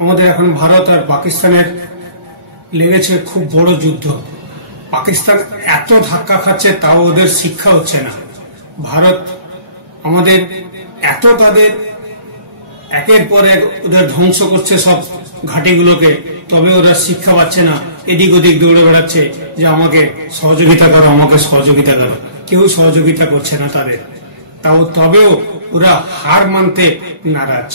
আমাদের এখন ভারত আর পাকিস্তানের লেগেছে খুব বড় যুদ্ধ। পাকিস্তান এত ধাক্কা খাচ্ছে তাও ওদের শিক্ষা হচ্ছে না। ভারত আমাদের এত তাদের একের পর এক ওদের ধ্বংস করছে সব ঘাঁটিগুলোকে, তবে ওরা শিক্ষা পাচ্ছে না, এদিক ওদিক দৌড়ে বেড়াচ্ছে যে আমাকে সহযোগিতা করো, আমাকে সহযোগিতা করো। কেউ সহযোগিতা করছে না তাদের, তবেও ওরা হার মানতে নারাজ।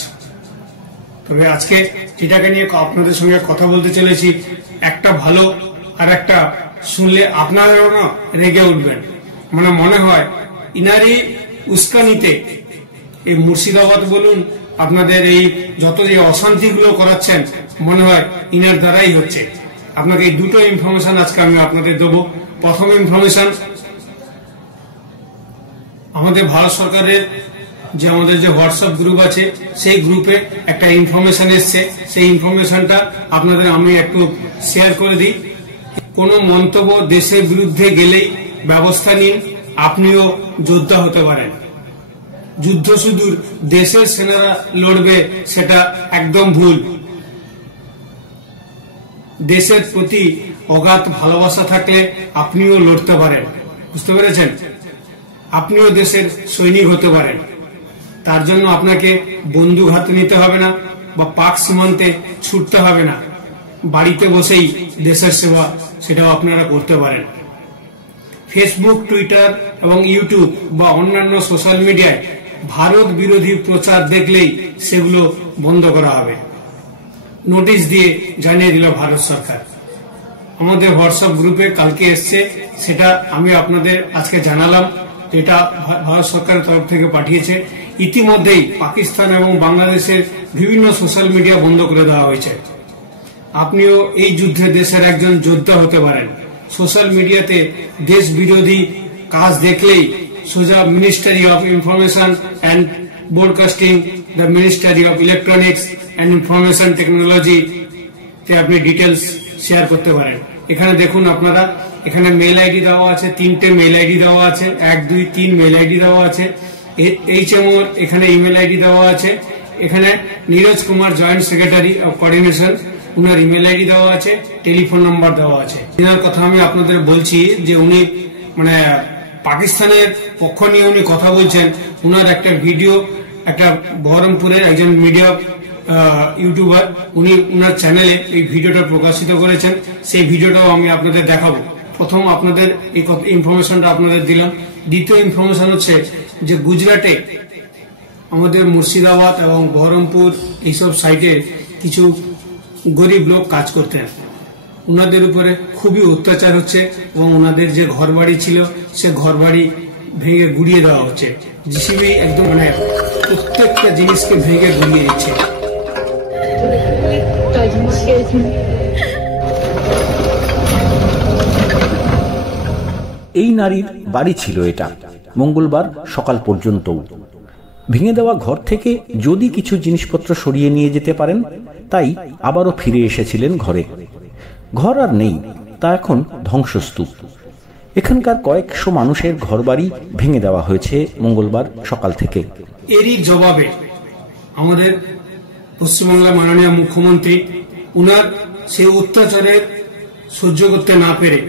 তবে আজকে যেটাকে নিয়ে আপনাদের সঙ্গে কথা বলতে চলেছি, একটা ভালো আর একটা শুনলে আপনারাও না রেগে উঠবেন। মানে মনে হয় ইনারই উস্কানিতে এই মুর্শিদাবাদ বলুন, আপনাদের এই যত যে অশান্তিগুলো করাচ্ছেন, মনে হয় ইনার দ্বারাই হচ্ছে। আপনাকে এই দুটো ইনফরমেশন আজকে আমি আপনাদের দেবো। প্রথম ইনফরমেশন, আমাদের ভারত সরকারের যে আমাদের যে হোয়াটসঅ্যাপ গ্রুপ আছে, সেই গ্রুপে একটা ইনফরমেশন এসছে। সেই ইনফরমেশনটা আপনাদের আমি একটু শেয়ার করে দিই। কোনো মন্তব্য দেশের বিরুদ্ধে গেলেই ব্যবস্থা নিন, আপনিও যোদ্ধা হতে পারেন। যুদ্ধ শুধু দেশের সেনারা লড়বে, সেটা একদম ভুল। দেশের প্রতি অগাধ ভালোবাসা থাকলে আপনিও লড়তে পারেন। বুঝতে পেরেছেন? আপনিও দেশের সৈনিক হতে পারেন। তার জন্য আপনাকে বন্দুক হাতে নিতে হবে না বা পাক সীমান্তে ছুটতে হবে না। বাড়িতে বসেই দেশের সেবা সেটাও আপনারা করতে পারেন। ফেসবুক, টুইটার এবং ইউটিউব বা অন্যান্য সোশ্যাল মিডিয়ায় ভারত বিরোধী প্রচার দেখলেই সেগুলো বন্ধ করা হবে, নোটিশ দিয়ে জানিয়ে দিল ভারত সরকার। আমাদের হোয়াটসঅ্যাপ গ্রুপে কালকে এসছে, সেটা আমি আপনাদের আজকে জানালাম। এটা ভারত সরকারের তরফ থেকে পাঠিয়েছে। ইতিমধ্যেই পাকিস্তান এবং বাংলাদেশের বিভিন্ন সোশ্যাল মিডিয়া বন্ধ করে দেওয়া হয়েছে। আপনিও এই যুদ্ধে দেশের একজন যোদ্ধা হতে পারেন। সোশ্যাল মিডিয়াতে দেশ বিরোধী কাজ দেখলেই সোজা ministry of information and broadcasting, the ministry of electronics and information technology তে আপনি ডিটেলস শেয়ার করতে পারেন। এখানে দেখুন আপনারা, এখানে মেল আইডি দেওয়া আছে, 3টে মেল আইডি দেওয়া আছে, 1, 2, 3 মেল আইডি দেওয়া আছে। HMOর এখানে ইমেল আইডি দেওয়া আছে। এখানে Neeraj Kumar, joint secretary of coordination, উনার ইমেল আইডি দেওয়া আছে, টেলিফোন নাম্বার দেওয়া আছে। এনার কথা আমি আপনাদের বলছি যে উনি মানে পাকিস্তানের পক্ষ নিয়ে উনি কথা বলছেন। উনার একটা ভিডিও, একটা বহরমপুরের একজন মিডিয়া ইউটিউবার, উনি উনার চ্যানেলে এই ভিডিওটা প্রকাশিত করেছেন। সেই ভিডিওটাও আমি আপনাদের দেখাবো। প্রথম আপনাদের এই ইনফরমেশনটা আপনাদের দিলাম। দ্বিতীয় ইনফরমেশন হচ্ছে যে গুজরাটে আমাদের মুর্শিদাবাদ এবং বহরমপুর এইসব সাইটে কিছু গরিব লোক কাজ করতেন। ওনাদের উপরে খুবই অত্যাচার হচ্ছে এবং ওনাদের যে ঘর বাড়ি ছিল সে ঘর বাড়ি ভেঙে গুড়িয়ে দেওয়া হচ্ছে। জিসিবি একদম মানে প্রত্যেকটা জিনিসকে ভেঙে গুড়িয়ে দিচ্ছে। এই নারীর বাড়ি ছিল এটা, মঙ্গলবার সকাল পর্যন্ত। ভেঙে দেওয়া ঘর থেকে যদি কিছু জিনিসপত্র সরিয়ে নিয়ে যেতে পারেন, তাই আবারও ফিরে এসেছিলেন ঘরে। ঘর আর নেই, তা এখন ধ্বংসস্তূপ। এখানকার কয়েকশো মানুষের ঘরবাড়ি ভেঙে দেওয়া হয়েছে মঙ্গলবার সকাল থেকে। এরই জবাবে আমাদের পশ্চিমবাংলার মাননীয় মুখ্যমন্ত্রী, উনার সেই অত্যাচারের সহ্য করতে না পেরে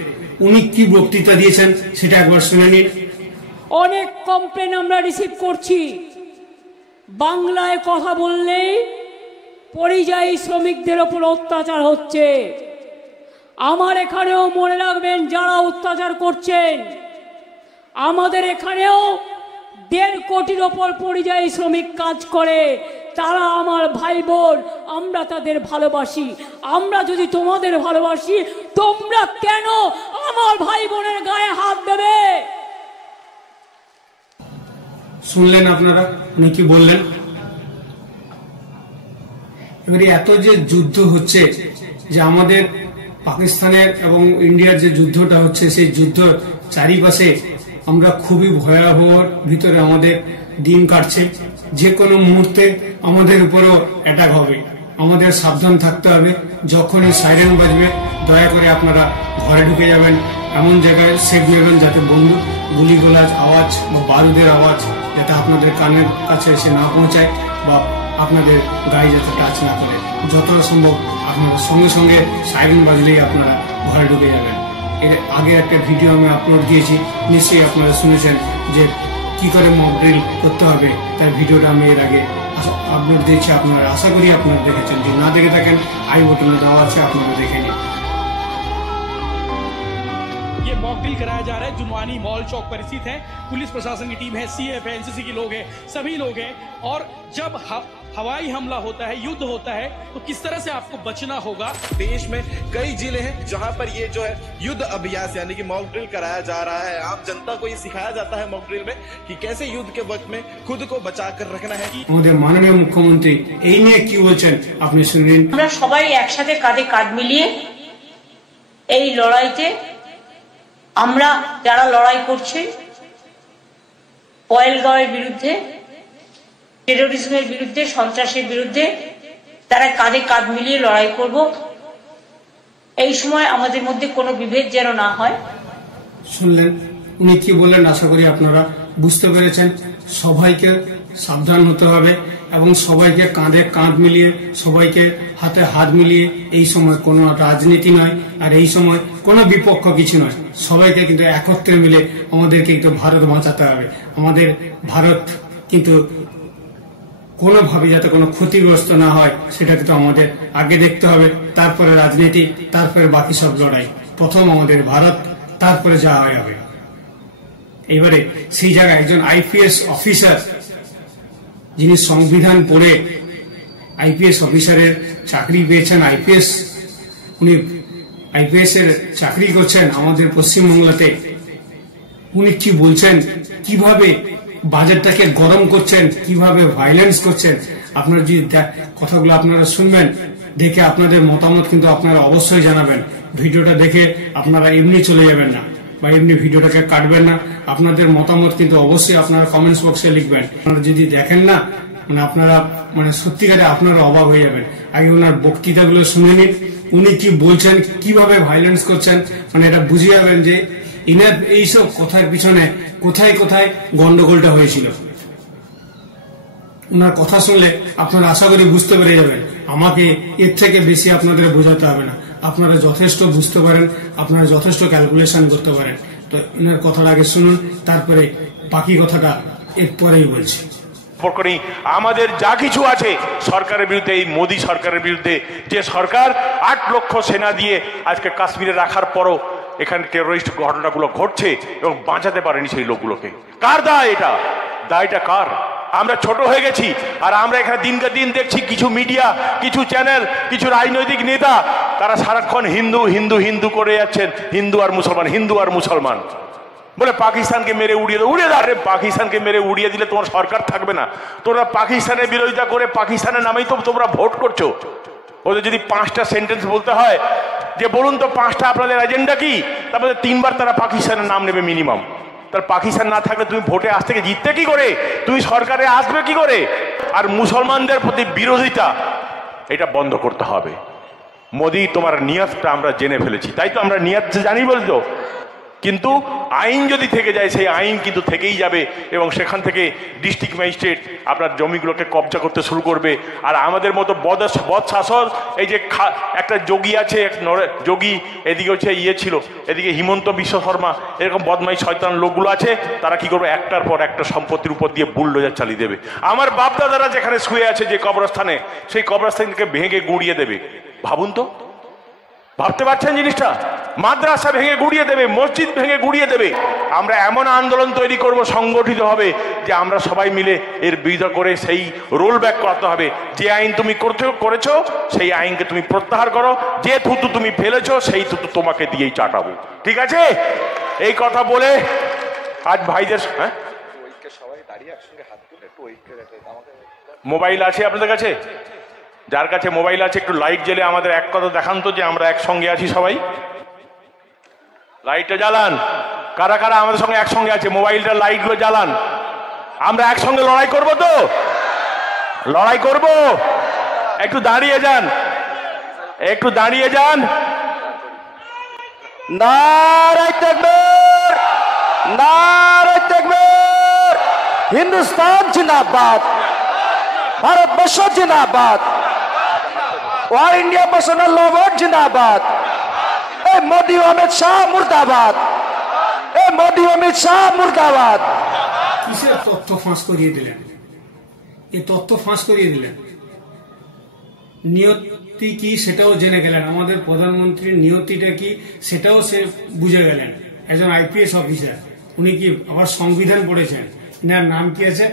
উনি কি বক্তৃতা দিয়েছেন সেটা একবার শুনে নিন। অনেক কমপ্লেন আমরা রিসিভ করছি, বাংলায় কথা বললেই পরিযায়ী শ্রমিকদের ওপর অত্যাচার হচ্ছে। আমার এখানেও মনে রাখবেন, যারা অত্যাচার করছেন, আমাদের এখানেও 1.5 কোটির ওপর পরিযায়ী শ্রমিক কাজ করে। তারা আমার ভাই বোন, আমরা তাদের ভালোবাসি। আমরা যদি তোমাদের ভালোবাসি, তোমরা কেন আমার ভাই বোনের গায়ে হাত দেবে? শুনলেন আপনারা উনি কি বললেন? এবারে এত যে যুদ্ধ হচ্ছে, যে আমাদের পাকিস্তানের এবং ইন্ডিয়ার যে যুদ্ধটা হচ্ছে, সেই যুদ্ধ চারিপাশে আমরা খুবই ভয়াবহ ভিতরে আমাদের দিন কাটছে। যে কোনো মুহূর্তে আমাদের উপরও অ্যাটাক হবে, আমাদের সাবধান থাকতে হবে। যখনই সাইরেন বাজবে দয়া করে আপনারা ঘরে ঢুকে যাবেন, এমন জায়গায় সেফ নেবেন যাতে বন্দুক, গুলিগোলার আওয়াজ বা বারুদের আওয়াজ যাতে আপনাদের কানের কাছে এসে না পৌঁছায় বা আপনাদের গায়ে যাতে টাচ না করে। যতটা সম্ভব আপনারা সঙ্গে সঙ্গে সাইরেন বাজলেই আপনারা ঘরে ঢুকে যাবেন। এর আগে একটা ভিডিও আমি আপলোড দিয়েছি, নিশ্চয়ই আপনারা শুনেছেন যে কি করে মক ড্রিল করতে হবে, তার ভিডিওটা আমি এর আগে আপলোড দিয়েছি। আপনারা আশা করি আপনারা দেখেছেন, যদি না দেখে থাকেন আই বটনে দেওয়া আছে, আপনারা দেখে নিন। ये मॉक ड्रिल कराया जा रहा है, जुनवानी मॉल चौक पर स्थित है। पुलिस प्रशासन की टीम है, सीएफ है, एनसीसी के लोग हैं, सभी लोग हैं। और जब हवाई हमला होता है, युद्ध होता है, तो किस तरह से आपको बचना होगा। देश में कई जिले हैं जहां पर ये जो है युद्ध अभ्यास यानी कि मॉक ड्रिल कराया जा रहा है। आम जनता को ये सिखाया जाता है मॉक ड्रिल में कि कैसे युद्ध के वक्त में खुद को बचा कर रखना है। আমাদের মাননীয় মুখ্যমন্ত্রী এই নিয়ে কি বলছেন আপনি শুনুন। আমরা সবাই একসাথে কাঁধে কাঁধ মিলিয়ে এই লড়াইতে, আমরা যারা লড়াই করছে পহেলগাঁওয়ের বিরুদ্ধে, টেরোরিজমের বিরুদ্ধে, সন্ত্রাসের বিরুদ্ধে, তারা কাঁধে কাঁধ মিলিয়ে লড়াই করব। এই সময় আমাদের মধ্যে কোনো বিভেদ যেন না হয়। শুনলেন উনি কি বললেন, আশা করি আপনারা বুঝতে পেরেছেন। সবাইকে সাবধান হতে হবে এবং সবাইকে কাঁধে কাঁধ মিলিয়ে, সবাইকে হাতে হাত মিলিয়ে, এই সময় কোনো রাজনীতি নয় আর এই সময় কোনো বিপক্ষ কিছু নয়, সবাইকে কিন্তু একত্রে মিলে আমাদেরকে কিন্তু ভারত বাঁচাতে হবে। আমাদের ভারত কিন্তু কোনোভাবে যাতে কোনো ক্ষতিগ্রস্ত না হয় সেটা কিন্তু আমাদের আগে দেখতে হবে, তারপরে রাজনীতি, তারপরে বাকি সব লড়াই। প্রথম আমাদের ভারত, তারপরে যাওয়া হবে। এবারে সেই জায়গায় একজন আইপিএস অফিসার, যিনি সংবিধান পড়ে আইপিএস অফিসারের চাকরি পেয়েছেন, উনি আইপিএস এর চাকরি করছেন আমাদের পশ্চিমবাংলাতে, উনি কি বলছেন, কিভাবে বাজেটটাকে গরম করছেন, কিভাবে ভায়োলেন্স করছেন। আপনার যদি কথাগুলো আপনারা শুনবেন, দেখে আপনাদের মতামত কিন্তু আপনারা অবশ্যই জানাবেন। ভিডিওটা দেখে আপনারা এমনি চলে যাবেন না বা এমনি ভিডিওটাকে কাটবেন না, আপনাদের মতামত কিন্তু অবশ্যই আপনারা কমেন্টস বক্সে লিখবেন। আপনারা যদি দেখেন না, আপনারা সত্যিকারে আপনারা অবাক হয়ে যাবেন। আগে ওনার বক্তৃতাগুলো শুনে নিন, উনি কি বলছেন, কিভাবে ভায়োলেন্স করছেন, এটা বুঝে যাবেন যে ইনার এইসব কথার পিছনে কোথায় কোথায় গন্ডগোলটা হয়েছিল। ওনার কথা শুনলে আপনারা আশা করি বুঝতে পেরে যাবেন। আমাকে এর থেকে বেশি আপনাদের বোঝাতে হবে না, আপনারা যথেষ্ট বুঝতে পারেন, আপনারা যথেষ্ট ক্যালকুলেশন করতে পারেন। তো এনার কথাটা আগে শুনুন, তারপরে বাকি কথাটা এরপরেই বলছি। আমাদের যা কিছু আছে সরকারের বিরুদ্ধে, এই মোদী সরকারের বিরুদ্ধে, যে সরকার 8 লক্ষ সেনা দিয়ে আজকে কাশ্মীরে রাখার পরও এখানে টেরোরিস্ট ঘটনাগুলো ঘটছে এবং বাঁচাতে পারেনি সেই লোকগুলোকে। কার দায় এটা? দায়টা কার? আমরা ছোট হয়ে গেছি আর আমরা এখানে দিনকে দিন দেখছি কিছু মিডিয়া, কিছু চ্যানেল, কিছু রাজনৈতিক নেতা, তারা সারাক্ষণ হিন্দু হিন্দু হিন্দু করে যাচ্ছেন, হিন্দু আর মুসলমান, হিন্দু আর মুসলমান বলে পাকিস্তানকে মেরে উড়িয়ে দাও। উড়িয়ে দাও, পাকিস্তানকে মেরে উড়িয়ে দিলে তোমার সরকার থাকবে না। তোমরা পাকিস্তানের বিরোধিতা করে পাকিস্তানের নামেই তো তোমরা ভোট করছো। ওদের যদি 5টা সেন্টেন্স বলতে হয় যে বলুন তো 5টা আপনাদের এজেন্ডা কি, তারপরে 3বার তারা পাকিস্তানের নাম নেবে মিনিমাম। তার পাকিস্তান না থাকলে তুমি ভোটে আজ থেকে জিততে কি করে, তুমি সরকারে আসবে কি করে? আর মুসলমানদের প্রতি বিরোধিতা, এটা বন্ধ করতে হবে। মোদি, তোমার নিয়তটা আমরা জেনে ফেলেছি, তাই তো আমরা নিয়ত জানি বলতো, কিন্তু আইন যদি থেকে যায় সেই আইন কিন্তু থেকেই যাবে এবং সেখান থেকে ডিস্ট্রিক্ট ম্যাজিস্ট্রেট আপনার জমিগুলোকে কবজা করতে শুরু করবে। আর আমাদের মতো বদ শাসক, এই যে একটা যোগী আছে, যোগী, এদিকে হচ্ছে ছিল, এদিকে হিমন্ত বিশ্ব শর্মা, এরকম বদমাই শয়তান লোকগুলো আছে, তারা কি করবে, একটার পর একটা সম্পত্তির উপর দিয়ে বুলডোজার চালিয়ে দেবে। আমার বাপদাদারা যেখানে শুয়ে আছে যে কবরস্থানে, সেই কবরস্থানকে ভেঙে গুঁড়িয়ে দেবে। ভাবুন তো, ভাবতে পারছেন জিনিসটা? মাদ্রাসা ভেঙে গুড়িয়ে দেবে, মসজিদ ভেঙে গুড়িয়ে দেবে। আমরা এমন আন্দোলন তৈরি করব সংগঠিত হবে যে আমরা সবাই মিলে এর বিরোধিতা করে সেই রোল ব্যাক করতে হবে। যে আইন তুমি করেছো সেই আইনকে তুমি প্রত্যাহার করো, যে থুতু তুমি ফেলেছো সেই থুতু তোমাকে দিয়েই চাটাবো, ঠিক আছে? এই কথা বলে আজ ভাইদের মোবাইল আছে আপনাদের কাছে? যার কাছে মোবাইল আছে একটু লাইট জ্বেলে আমাদের এক কথা দেখান তো যে আমরা একসঙ্গে আছি সবাই। লাইটটা জ্বালান। কারা কারা আমাদের সঙ্গে একসঙ্গে আছে? মোবাইলটা লাইটগুলো জ্বালান। আমরা একসঙ্গে লড়াই করব তো? লড়াই করব? একটু দাঁড়িয়ে যান, একটু দাঁড়িয়ে যান। নারায়ে তাকবীর, নারায়ে তাকবীর, হিন্দুস্তান জিন্দাবাদ, ভারতবর্ষ জিন্দাবাদ, অল ইন্ডিয়া পার্সোনাল ল বোর্ড জিন্দাবাদ, এই মোদি অমিত শাহ মুর্দাবাদ, এই মোদি অমিত শাহ মুর্দাবাদ। কিসের তথ্য ফাঁস করিয়ে দিলেন? এই তথ্য ফাঁস করিয়ে দিলেন, নিয়তি কি সেটাও জেনে গেলেন, আমাদের প্রধানমন্ত্রীর নিয়তিটা কি সেটাও সে বুঝে গেলেন। একজন আইপিএস অফিসার, উনি কি আবার সংবিধান পড়েছেন, এনার নাম কি আছে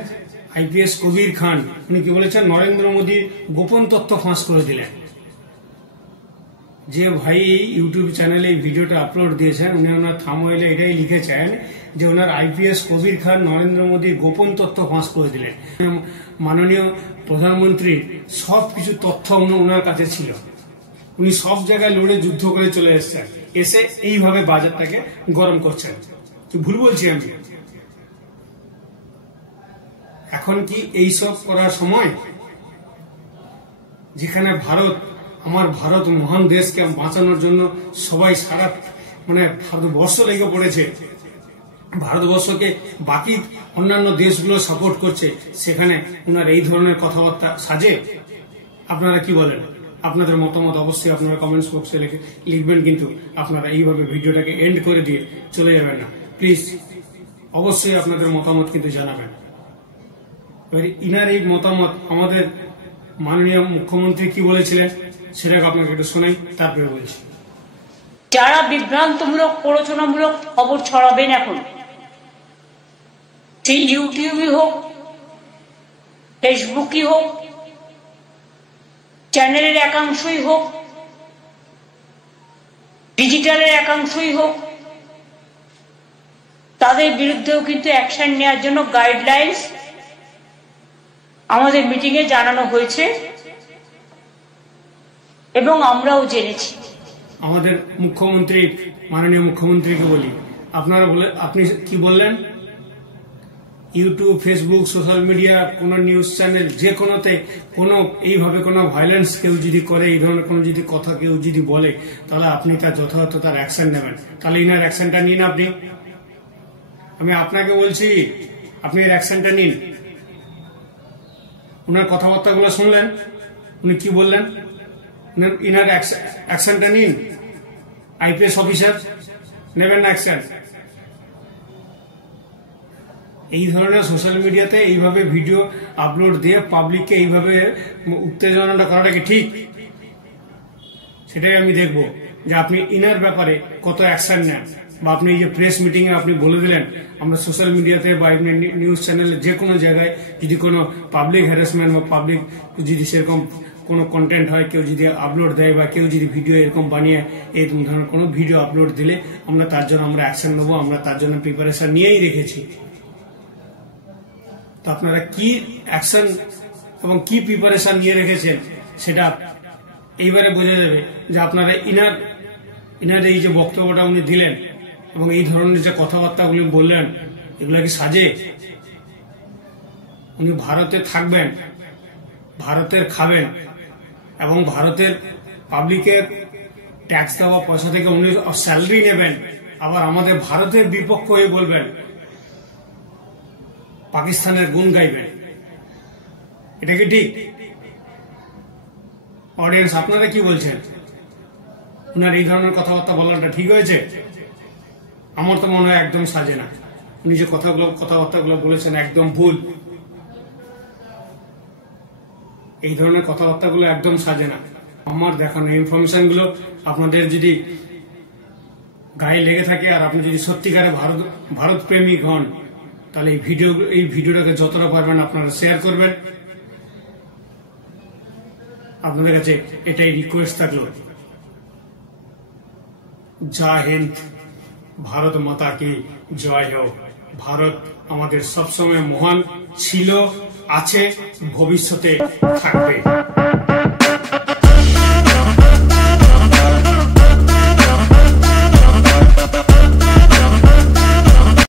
আইপিএস কবির খান, উনি কি বলেছেন নরেন্দ্র মোদীর গোপন তথ্য ফাঁস করে দিলেন। যে ভাই ইউটিউব চ্যানেলে এই ভিডিওটা আপলোড দিয়েছেন উনি ওনার থাম্বনেইলে এটাই লিখেছেন যে ওনার আইপিএস কবির খান নরেন্দ্র মোদীর গোপন তথ্য ফাঁস করে দিলেন। মাননীয় প্রধানমন্ত্রীর সবকিছু তথ্য ওনার কাছে ছিল, উনি সব জায়গায় লড়ে যুদ্ধ করে চলে এসেছেন, এসে এইভাবে বাজারটাকে গরম করছেন। কি ভুল বলছি আমি? এখন কি এইসব করার সময়? যেখানে আমার ভারত মহান দেশকে বাঁচানোর জন্য সবাই সারা ভারতবর্ষ লেগে পড়েছে, ভারতবর্ষকে বাকি অন্যান্য দেশগুলো সাপোর্ট করছে, সেখানে ওনার এই ধরনের কথাবার্তা সাজে? আপনারা কি বলেন? আপনাদের মতামত অবশ্যই আপনারা কমেন্টস বক্সে লিখবেন, কিন্তু আপনারা এইভাবে ভিডিওটাকে এন্ড করে দিয়ে চলে যাবেন না প্লিজ। অবশ্যই আপনাদের মতামত কিন্তু জানাবেন। ইনার এই মতামত আমাদের মাননীয় মুখ্যমন্ত্রী কি বলেছিলেন সেটাকে আপনাকে একটু শোনাই, তারপরে বলছি। যারা বিভ্রান্তমূলক প্ররোচনামূলক খবর ছড়াবেন এখন, সেই ইউটিউবই হোক, ফেসবুকই হোক, চ্যানেলের একাংশই হোক, ডিজিটালের একাংশই হোক, তাদের বিরুদ্ধেও কিন্তু অ্যাকশন নেওয়ার জন্য গাইডলাইন্স আমাদের মিটিংয়ে জানানো হয়েছে এবং আমরাও জেনেছি। আমাদের মুখ্যমন্ত্রী, মাননীয় মুখ্যমন্ত্রীকে বলি, আপনি কি বললেন? ইউটিউব, ফেসবুক, সোশ্যাল মিডিয়া, কোন নিউজ চ্যানেল, যে কোনোতে এইভাবে কোনো ভায়োলেন্স কেউ যদি করে, এই ধরনের কোনো যদি কথা কেউ যদি বলে, তাহলে আপনি তার যথাযথ তার অ্যাকশন নেবেন। তাহলে ইনার অ্যাকশনটা নিন আপনি। আমি আপনাকে বলছি আপনি এর অ্যাকশনটা নিন। ওনার কথাবার্তাগুলো শুনলেন, উনি কি বললেন, ইনার অ্যাকশনটা নিন। আইপিএস অফিসার নেবেন না অ্যাকশন? এই ধরনের সোশ্যাল মিডিয়াতে এইভাবে ভিডিও আপলোড দিয়ে পাবলিককে এইভাবে উত্তেজনাটা করাটা কি ঠিক? সেটাই আমি দেখব যে আপনি ইনার ব্যাপারে কত অ্যাকশন নেন। বা আপনি এই যে প্রেস মিটিং এ আপনি বলে দিলেন আমরা সোশ্যাল মিডিয়াতে বা নিউজ চ্যানেলে যে কোনো জায়গায় যদি কোনো পাবলিক হ্যারাসমেন্ট বা পাবলিক যদি সেরকম কোনো কন্টেন্ট হয়, কেউ যদি আপলোড দেয় বা কেউ যদি ভিডিও এরকম বানিয়ে এই ধরনের কোনো ভিডিও আপলোড দিলে আমরা তার জন্য অ্যাকশন নেবো, আমরা তার জন্য প্রিপারেশন নিয়েই রেখেছি। তো আপনারা কি অ্যাকশন এবং কি প্রিপারেশন নিয়ে রেখেছেন সেটা এইবারে বোঝা যাবে যে আপনারা ইনার এই যে বক্তব্যটা উনি দিলেন এবং এই ধরনের যে কথাবার্তাগুলি বললেন, এগুলো কি সাজে? উনি ভারতে থাকবেন, ভারতের খাবেন এবং ভারতের পাবলিকের ট্যাক্স দেওয়া পয়সা থেকে উনি স্যালারি নেবেন, আবার আমাদের ভারতের বিপক্ষ হয়ে বলবেন, পাকিস্তানের গুণ গাইবেন। এটা কি ঠিক? অডিয়েন্স আপনারা কি বলছেন? উনার এই ধরনের কথাবার্তা বলাটা ঠিক হয়েছে? আমার তো মনে হয় একদম সাজে না। উনি যে কথাবার্তাগুলো বলেছেন একদম ভুল। এই ধরনের কথাবার্তাগুলো একদম সাজে না। আমার দেখানো ইনফরমেশন গুলো আপনাদের যদি গায়ে লেগে থাকে আর আপনি যদি সত্যিকারে ভারত প্রেমিক হন, তাহলে এই ভিডিওটাকে যতটা পারবেন আপনারা শেয়ার করবেন। আপনাদের কাছে এটাই রিকোয়েস্ট থাকলো। জয় হিন্দ, ভারত মাতা কি জয় হোক। ভারত আমাদের সবসময় মহান ছিল, আছে, ভবিষ্যতে থাকবে।